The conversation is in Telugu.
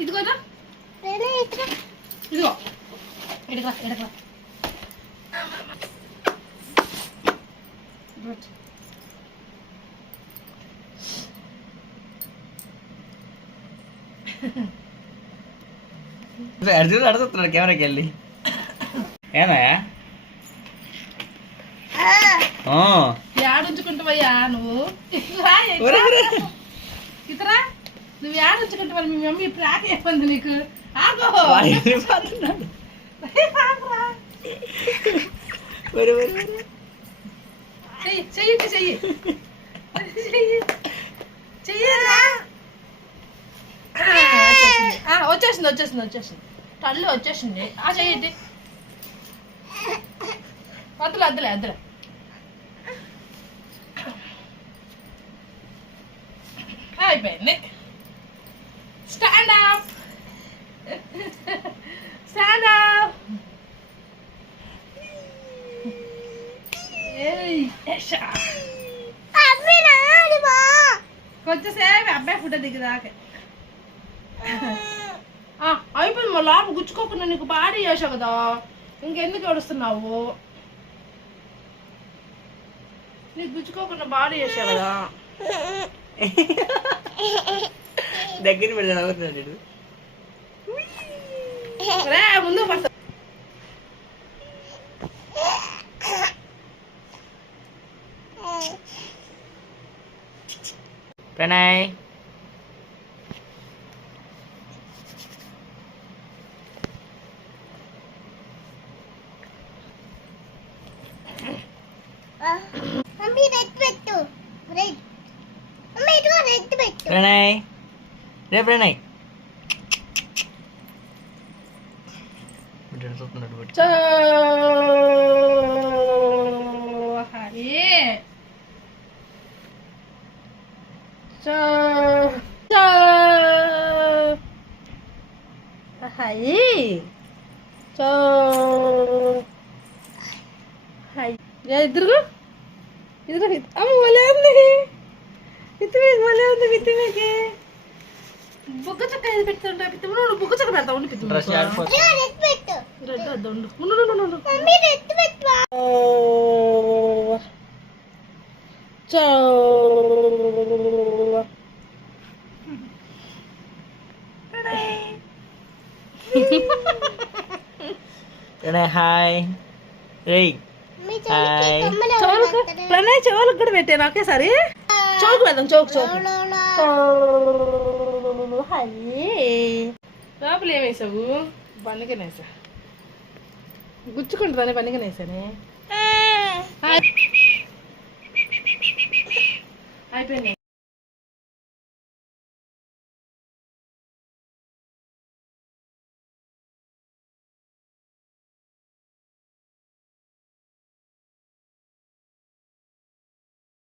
ఇదిగోదా ఇదిగో. ఎడకరా ఎడకరా గుడ్. అడుగుతూ అడుగుతున్నాడు కెమెరాకి వెళ్ళి. ఏనాయా ఆ. యాడుంచుకుంటావయ్యా నువ్వు. ఇతరా? నువ్వు యాడుంచుకుంటావని మీ మమ్మీ ప్రాక్ అయిపోయింది నీకు? ఆగో. చెయ్యి చెయ్యి ఇటు చెయ్యి. చెయ్యి. చెయ్యరా ఆ, వచ్చేసింది వచ్చేసింది వచ్చేసింది. తల్లి వచ్చేసింది. ఆ చెయ్యి ఇటు. వద్దులే వద్దులే వద్దులే. అయిపోయింది. స్టాండ్ అప్ స్టాండ్ అప్ ఏయ్ కొంచెంసేపు అబ్బాయి ఫుడ్ దిగుదాక. అయిపోయింది మా లోపల గుచ్చుకోకుండా నీకు బాడీ చేసావు కదా. ఇంకెందుకు ఏడుస్తున్నావు? నీకు గుచ్చుకోకుండా బాడీ చేసావు కదా. దగ్గర పెడతాడు అవుతున్నాడు ముందు పడతా ప్రణయ్. మమ్మీ రెడ్ పెట్టు రెడ్ మమ్మీ ఇదిగో రెడ్ పెట్టు ప్రణయ్ రే ప్రణయ్ వీడు చూస్తున్నాడు వీడు. చో హరి చో చో హరి చో హై ఇద్దరు ఇదిగో అమ్మ బుగ్గ చక్క ఏది పెడుతుంటా పిత్తమ్మ నువ్వు బుగ్గ చక్క పెడతావు ఉండి పిత్తమ్మ డ్రెస్ ఆడిపోతుంది ఇదిగో రెడ్ పెట్టు. రెడ్ వద్దు ఉండు. ఉండు ఉండు ఉండు ఉండు. మమ్మీ రెడ్ పెట్టు. చో ప్రణయ్ హాయ్. రేయ్ మమ్మీ హాయ్. ప్రణయ్ చెవులకు కూడా పెట్టాను ఒకేసారి? చౌకు పెడదాం చౌకు చౌకు లోపల ఏమేసావు బండికనేసా గుచ్చుకుంటుందని బండికనేసానే అయిపోయింది.